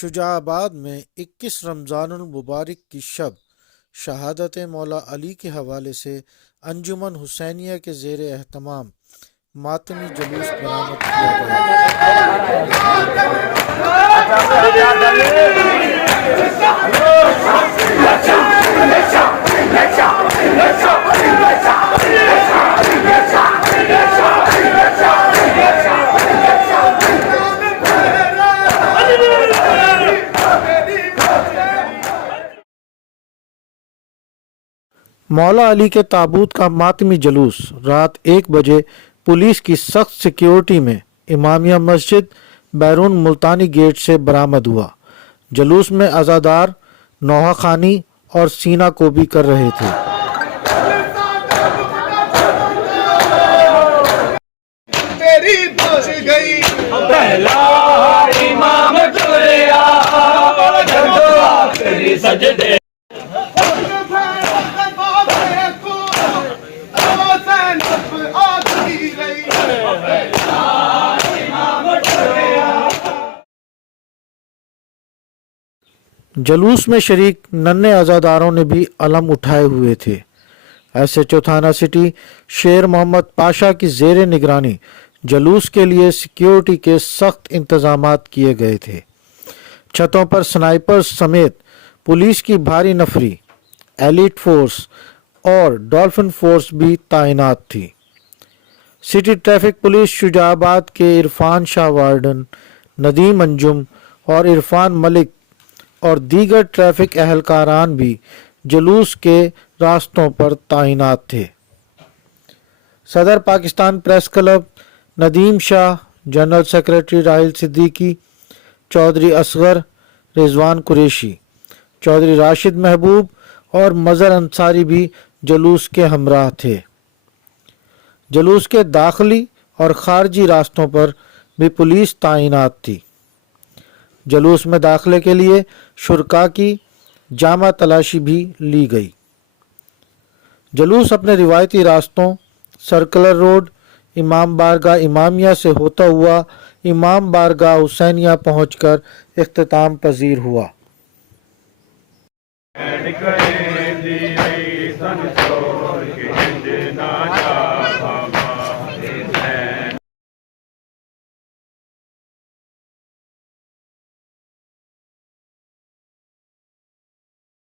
شجاع آباد میں 21 رمضان المبارک کی شب شہادت مولا علی کے حوالے سے انجمن حسینیہ کے زیر اہتمام ماتمی جلوس برآمد کیا گیا۔ مولا علی کے تابوت کا ماتمی جلوس رات 1 بجے پولیس کی سخت سیکیورٹی میں امامیہ مسجد بیرون ملتانی گیٹ سے برآمد ہوا۔ جلوس میں عزادار نوحہ خوانی اور سینہ کوبی کر رہے تھے۔ جلوس میں شریک ننھے عزاداروں نے بھی علم اٹھائے ہوئے تھے۔ ایس ایچ او تھانہ سٹی شیر محمد پاشا کی زیر نگرانی جلوس کے لیے سیکیورٹی کے سخت انتظامات کیے گئے تھے۔ چھتوں پر سنائپرز سمیت پولیس کی بھاری نفری، ایلیٹ فورس اور ڈولفن فورس بھی تعینات تھی۔ سٹی ٹریفک پولیس شجاع آباد کے عرفان شاہ وارڈن، ندیم انجم اور عرفان ملک اور دیگر ٹریفک اہلکاران بھی جلوس کے راستوں پر تعینات تھے۔ صدر پاکستان پریس کلب ندیم شاہ، جنرل سیکرٹری راحیل صدیقی، چودھری اصغر، رضوان قریشی، چودھری راشد محبوب اور مظہر انصاری بھی جلوس کے ہمراہ تھے۔ جلوس کے داخلی اور خارجی راستوں پر بھی پولیس تعینات تھی۔ جلوس میں داخلے کے لیے شرکاء کی جامع تلاشی بھی لی گئی۔ جلوس اپنے روایتی راستوں سرکلر روڈ، امام بارگاہ امامیہ سے ہوتا ہوا امام بارگاہ حسینیہ پہنچ کر اختتام پذیر ہوا۔